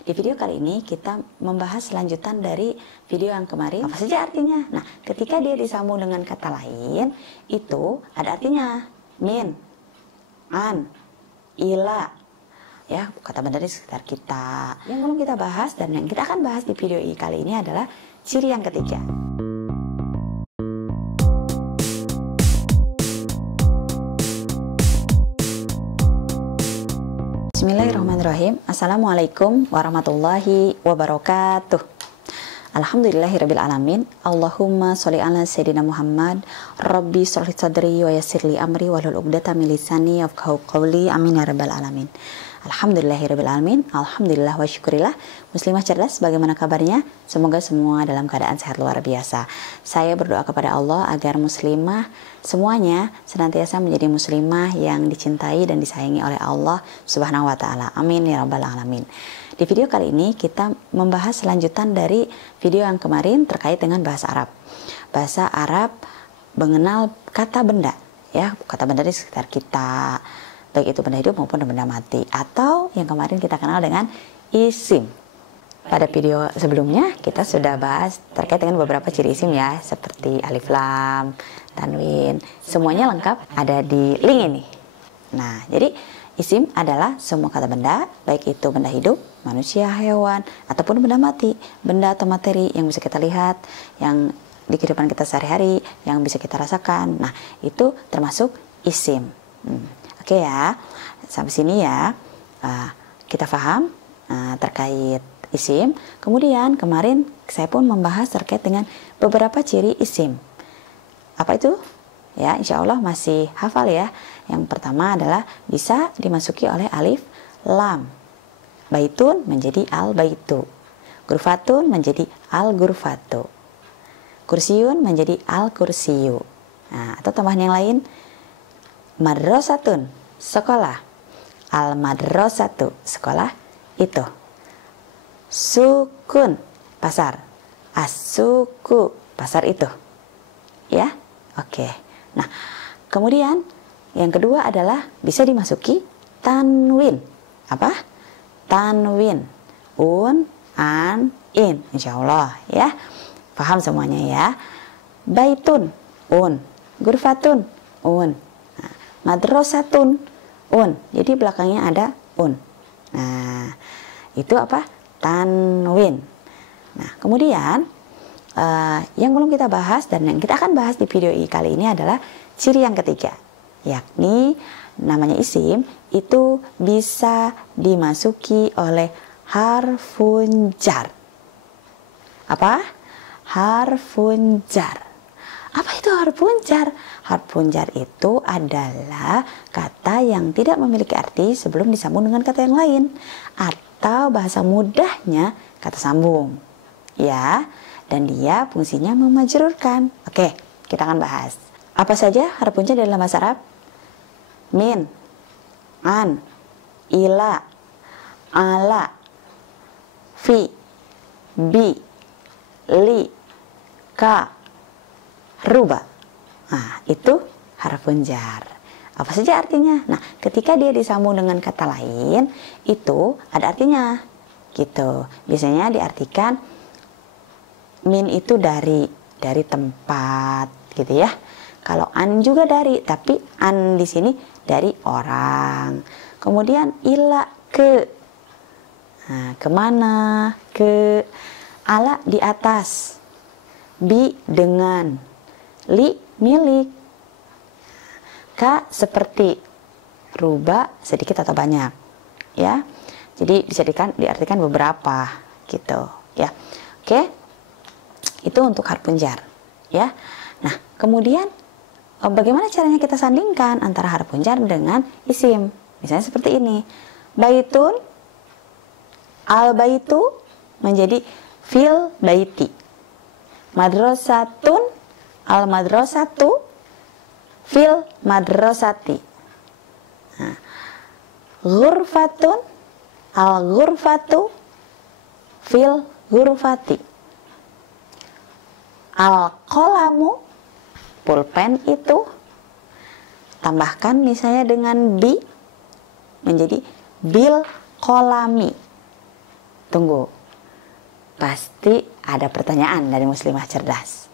Di video kali ini kita membahas lanjutan dari video yang kemarin. Apa saja artinya? Nah, ketika dia disambung dengan kata lain, itu ada artinya. Min, an, ila, ya, kata benda di sekitar kita. Yang belum kita bahas dan yang kita akan bahas di video kali ini adalah ciri yang ketiga. Bismillahirrahmanirrahim. Assalamualaikum warahmatullahi wabarakatuh. Alhamdulillahirabbil alamin. Allahumma sholli ala sayyidina Muhammad. Rabbi shrah sadri wa yassir li amri wahlul 'uqdatam min lisani yafqahu qawli. Amin ya rabbal alamin. Alhamdulillahirabbil alamin. Alhamdulillah wa syukurillah. Muslimah cerdas, bagaimana kabarnya? Semoga semua dalam keadaan sehat luar biasa. Saya berdoa kepada Allah agar muslimah semuanya senantiasa menjadi muslimah yang dicintai dan disayangi oleh Allah Subhanahu wa taala. Amin ya rabbal alamin. Di video kali ini kita membahas lanjutan dari video yang kemarin terkait dengan bahasa Arab. Bahasa Arab mengenal kata benda, ya, kata benda di sekitar kita, baik itu benda hidup maupun benda mati, atau yang kemarin kita kenal dengan isim. Pada video sebelumnya kita sudah bahas terkait dengan beberapa ciri isim, ya, seperti alif lam, tanwin, semuanya lengkap ada di link ini. Nah, jadi isim adalah semua kata benda, baik itu benda hidup, manusia, hewan, ataupun benda mati, benda atau materi yang bisa kita lihat, yang di kehidupan kita sehari-hari, yang bisa kita rasakan. Nah, itu termasuk isim. Oke ya, sampai sini ya kita paham terkait isim. Kemudian kemarin saya pun membahas terkait dengan beberapa ciri isim. Apa itu? Ya, insya Allah masih hafal ya. Yang pertama adalah bisa dimasuki oleh alif lam. Baitun menjadi al baitu. Gurfatun menjadi al gurfatu. Kursiun menjadi al kursiyu. Nah, atau tambahan yang lain, madrasatun, sekolah. Al madrasatu, sekolah itu. Sukun, pasar. As-suku, pasar itu. Ya, oke. Nah, kemudian yang kedua adalah bisa dimasuki tanwin. Apa? Tanwin. Un, an, in. Insya Allah ya. Paham semuanya ya. Baitun, un. Gurfatun, un. Nah, madrasatun, un. Jadi belakangnya ada un. Nah, itu apa? Tanwin. Nah, kemudian yang belum kita bahas dan yang kita akan bahas di video kali ini adalah ciri yang ketiga, yakni namanya isim itu bisa dimasuki oleh harfun jar. Apa? Harfun jar. Apa itu harfun jar? Harfun jar itu adalah kata yang tidak memiliki arti sebelum disambung dengan kata yang lain, atau bahasa mudahnya kata sambung, ya. Dan dia fungsinya memajrurkan. Oke, kita akan bahas. Apa saja harfun jar dalam bahasa Arab? Min, an, ila, ala, fi, bi, li, ka, ruba. Nah, itu harfun jar. Apa saja artinya? Nah, ketika dia disambung dengan kata lain, itu ada artinya. Gitu. Biasanya diartikan min itu dari tempat, gitu ya. Kalau an juga dari, tapi an di sini dari orang. Kemudian ila, ke. Nah, kemana? Ke. Ala, di atas. Bi, dengan. Li, milik. Ka, seperti. Ruba, sedikit atau banyak, ya. Jadi bisa diartikan beberapa, gitu ya. Oke, itu untuk harfun jar, ya. Nah, kemudian bagaimana caranya kita sandingkan antara harfun jar dengan isim? Misalnya seperti ini. Baitun, al baitu menjadi fil baiti. Madrasatun, al madrasatu fil madrasati. Nah, ghurfatun, al ghurfatu fil ghurfati. Al qalamu, pulpen itu, tambahkan misalnya dengan bi menjadi bil kolami. Tunggu, pasti ada pertanyaan dari muslimah cerdas.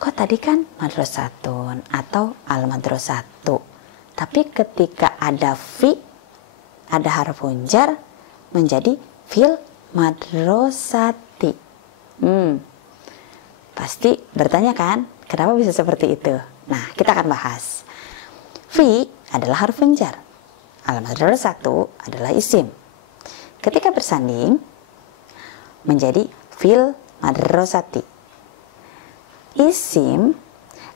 Kok tadi kan madrasatun atau al-madrasatu, tapi ketika ada fi, ada harfun jar, menjadi fil madrasati. Pasti bertanya kan, kenapa bisa seperti itu? Nah, kita akan bahas. Fi adalah harfun jar, al-madrasatu adalah isim. Ketika bersanding menjadi fil madrasati. Isim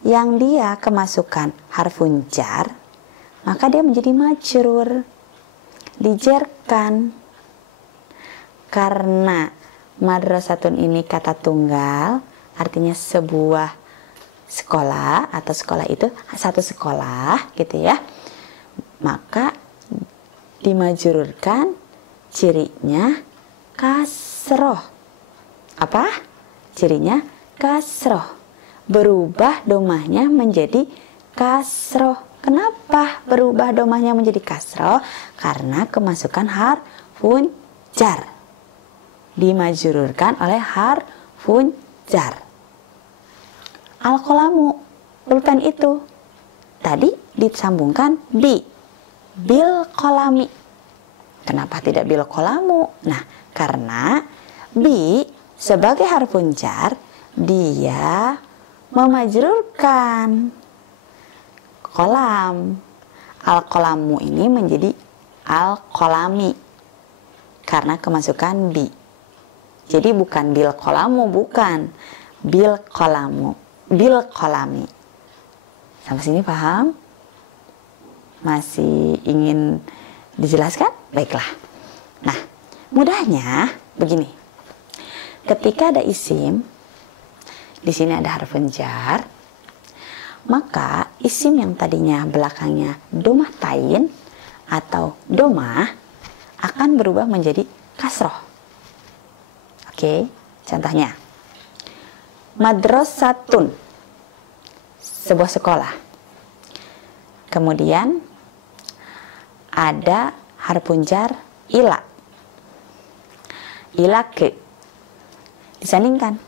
yang dia kemasukan harfun jar, maka dia menjadi majrur, dijarkan. Karena madrasatun ini kata tunggal, artinya sebuah sekolah, atau sekolah itu satu sekolah gitu ya, maka dimajrurkan, cirinya kasroh. Apa cirinya? Kasroh. Berubah domahnya menjadi kasroh. Kenapa berubah domahnya menjadi kasroh? Karena kemasukan harfun jar, dimajrurkan oleh harfun jar. Al-qalamu, pulpen itu, tadi disambungkan bil kolami. Kenapa tidak bil kolamu? Nah, karena bi sebagai harfun jar, dia memajrurkan kolam. Al-qalamu ini menjadi al-kolami karena kemasukan bi. Jadi bukan bil kolamu, bukan bil kolamu, bil kolami. Sampai sini paham? Masih ingin dijelaskan? Baiklah. Nah, mudahnya begini. Ketika ada isim, di sini ada harfun jar, maka isim yang tadinya belakangnya domah tain atau domah akan berubah menjadi kasroh. Oke, contohnya madrasatun, sebuah sekolah. Kemudian ada harfun jar ila, ila ke, disandingkan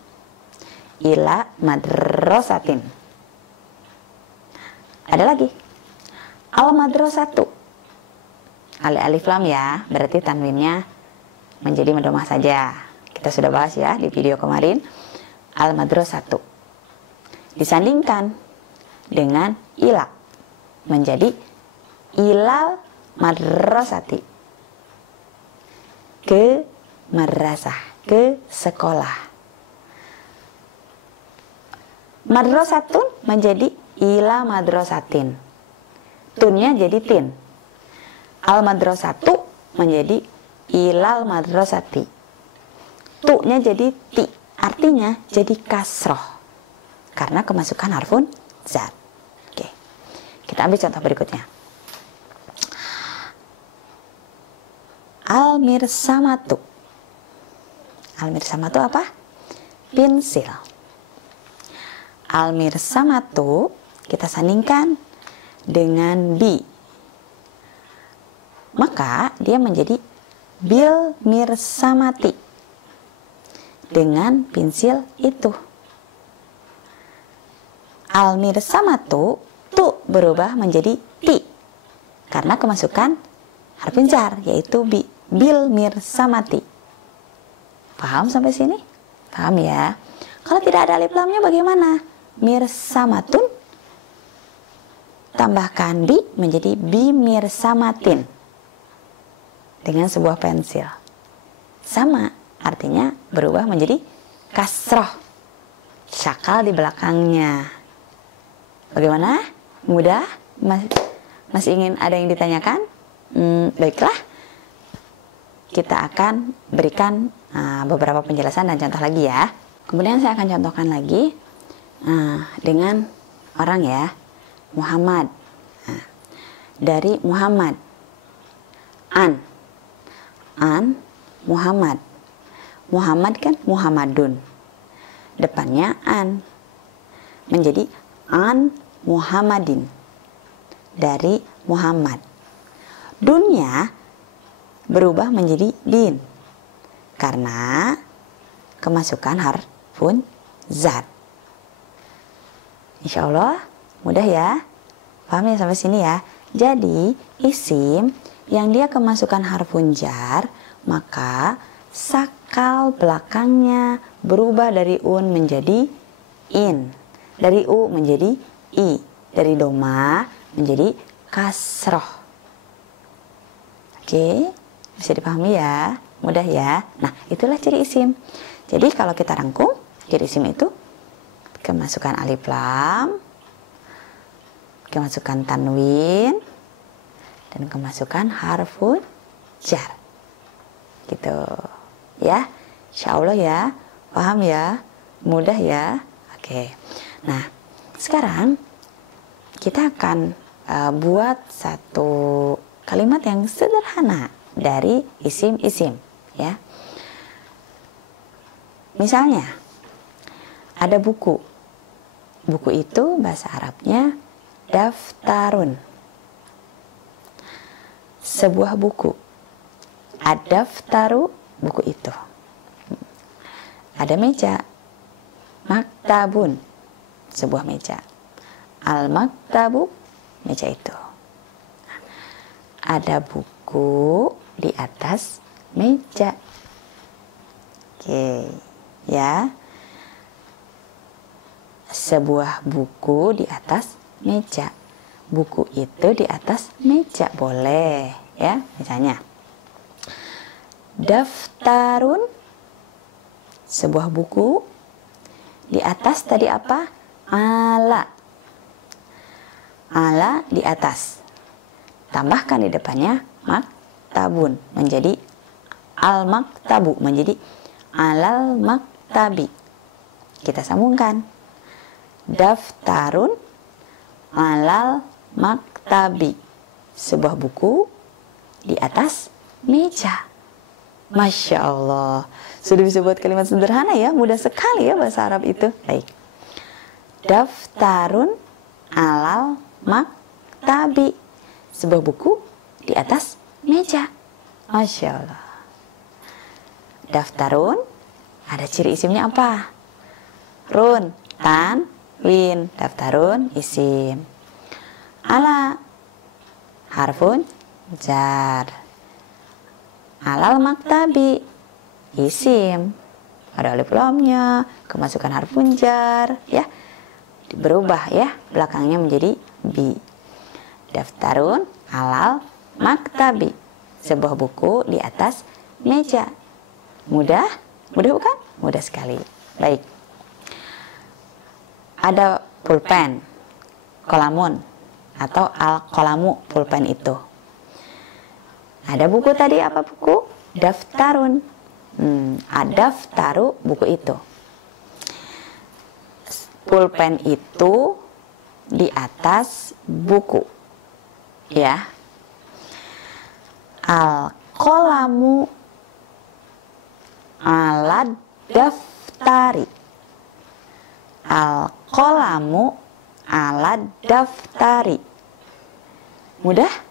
ila madrasatin. Ada lagi al madrasatu, alif lam ya, berarti tanwinnya menjadi mendomah saja. Kita sudah bahas ya di video kemarin. Al madrasatu disandingkan dengan ila menjadi ilal madrasati, ke madrasah, ke sekolah. Madrasatun menjadi ila madrasatin, tunnya jadi tin. Al madrasatu menjadi ilal madrasati, tu'nya jadi ti, artinya jadi kasroh karena kemasukan harfun jar. Oke, kita ambil contoh berikutnya. Al-mirsamatu. Al-mirsamatu apa? Pensil. Al-mirsamatu kita sandingkan dengan bi, maka dia menjadi bil mirsamati, dengan pensil itu. Al-mirsamatu tu berubah menjadi ti karena kemasukan harfin jar yaitu bi, bil mirsamati. Paham sampai sini? Paham ya? Kalau tidak ada alif lamnya bagaimana? Mirsamatun tambahkan bi menjadi bi mirsamatin dengan sebuah pensil. Sama, artinya berubah menjadi kasroh, syakal di belakangnya. Bagaimana? Mudah? Masih ingin ada yang ditanyakan? Baiklah, kita akan berikan beberapa penjelasan dan contoh lagi ya. Kemudian saya akan contohkan lagi dengan orang ya, Muhammad. Dari Muhammad, an Muhammad. Muhammad kan Muhammadun, depannya an, menjadi an Muhammadin, dari Muhammad. Dunnya berubah menjadi din Karena kemasukan harfun jar. Insya Allah mudah ya. Paham ya sampai sini ya. Jadi isim yang dia kemasukan harfun jar, maka sakal belakangnya berubah dari un menjadi in, dari u menjadi i, dari doma menjadi kasroh. Oke, bisa dipahami ya, mudah ya. Nah, itulah ciri isim. Jadi kalau kita rangkum, ciri isim itu kemasukan alif lam, kemasukan tanwin, dan kemasukan harfun jar. Gitu ya, insya Allah ya, paham ya, mudah ya. Oke, nah sekarang kita akan buat satu kalimat yang sederhana dari isim-isim ya. Misalnya ada buku. Buku itu bahasa Arabnya daftarun. Sebuah buku. Ad-daftaru, buku itu. Ada meja. Maktabun, sebuah meja. Al-maktabu, meja itu. Ada buku di atas meja. Oke, ya. Sebuah buku di atas meja. Buku itu di atas meja, boleh ya. Misalnya daftarun, sebuah buku di atas tadi apa? Ala. Ala di atas. Tambahkan di depannya maktabun, menjadi al-maktabu, menjadi alal maktabi. Kita sambungkan. Daftarun alal maktabi, sebuah buku di atas meja. Masya Allah, sudah bisa buat kalimat sederhana ya, mudah sekali ya bahasa Arab itu. Baik, daftarun alal maktabi, sebuah buku di atas meja. Masya Allah. Daftarun, ada ciri isimnya apa? Run, tanwin, daftarun isim. Ala, harfun jar. Alal maktabi, isim. Ada alif lamnya, kemasukan harfun jar, ya. Berubah ya, belakangnya menjadi bi. Daftarun alal maktabi, sebuah buku di atas meja. Mudah? Mudah bukan? Mudah sekali. Baik. Ada pulpen, kolamun, atau al-kolamu, pulpen itu. Ada buku tadi, apa buku? Daftarun. Ad-daftaru, buku itu. Pulpen itu di atas buku. Ya. Al-kolamu alad daftari. Al-kolamu alad daftari. Mudah?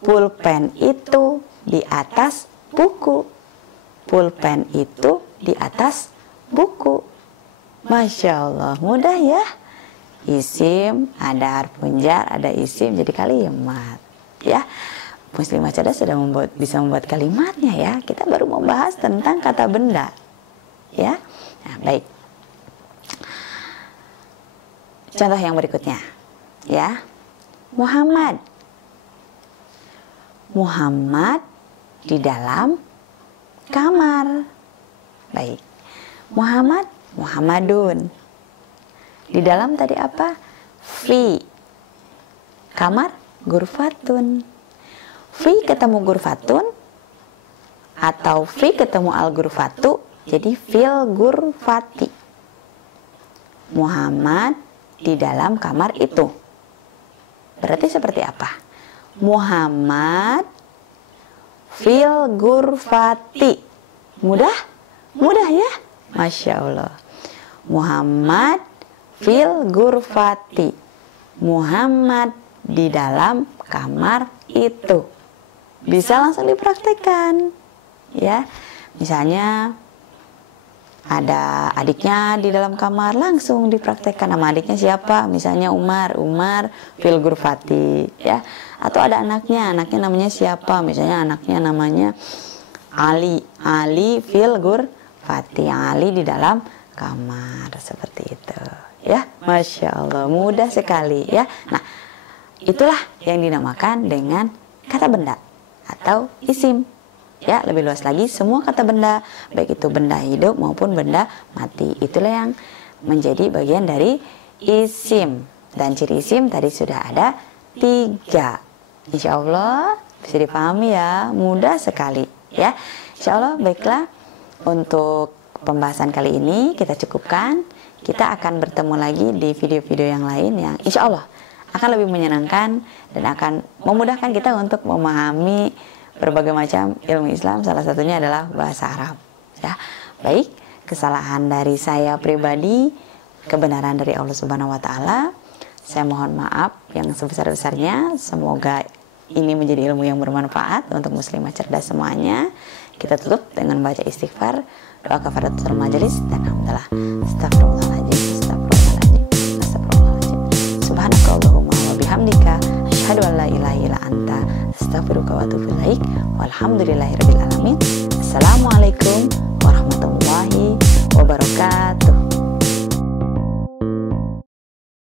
Pulpen itu di atas buku. Pulpen itu di atas buku. Masya Allah, mudah ya. Isim, ada harfun jar, ada isim, jadi kalimat. Ya, Muslimah cerdas sudah bisa membuat kalimatnya ya. Kita baru membahas tentang kata benda. Ya, nah, baik. Contoh yang berikutnya, ya. Muhammad. Muhammad di dalam kamar. Baik. Muhammad, Muhammadun. Di dalam tadi apa? Fi. Kamar, gurfatun. Fi ketemu gurfatun atau fi ketemu al gurfatu, jadi fil gurfati. Muhammad di dalam kamar itu. Berarti seperti apa? Muhammad fil gurfati. Mudah? Mudah ya? Masya Allah. Muhammad fil gurfati. Muhammad di dalam kamar itu. Bisa langsung dipraktekkan. Ya. Misalnya ada adiknya di dalam kamar, langsung dipraktekkan. Nama adiknya siapa? Misalnya Umar fil ghurfati, ya. Atau ada anaknya namanya siapa? Misalnya anaknya namanya Ali fil ghurfati, Ali di dalam kamar, seperti itu, ya. Masya Allah, mudah sekali, ya. Nah, itulah yang dinamakan dengan kata benda atau isim. Ya, lebih luas lagi, semua kata benda, baik itu benda hidup maupun benda mati, itulah yang menjadi bagian dari isim. Dan ciri isim tadi sudah ada 3. Insya Allah bisa dipahami ya, mudah sekali, ya. Insya Allah. Baiklah, untuk pembahasan kali ini kita cukupkan. Kita akan bertemu lagi di video-video yang lain yang insya Allah akan lebih menyenangkan dan akan memudahkan kita untuk memahami berbagai macam ilmu Islam, salah satunya adalah bahasa Arab, ya. Baik, kesalahan dari saya pribadi, kebenaran dari Allah Subhanahu wa taala. Saya mohon maaf yang sebesar-besarnya. Semoga ini menjadi ilmu yang bermanfaat untuk muslimah cerdas semuanya. Kita tutup dengan baca istighfar, doa kafaratul majelis, dan alhamdulillah. Astagfirullahaladzim, astagfirullahaladzim, astagfirullahaladzim. Subhanakallahumma wa bihamdika, asyhadu an la ilaha illa anta, astaghfiruka wa atubu ilaik. Walhamdulillahirabbil alamin. Assalamualaikum warahmatullahi wabarakatuh.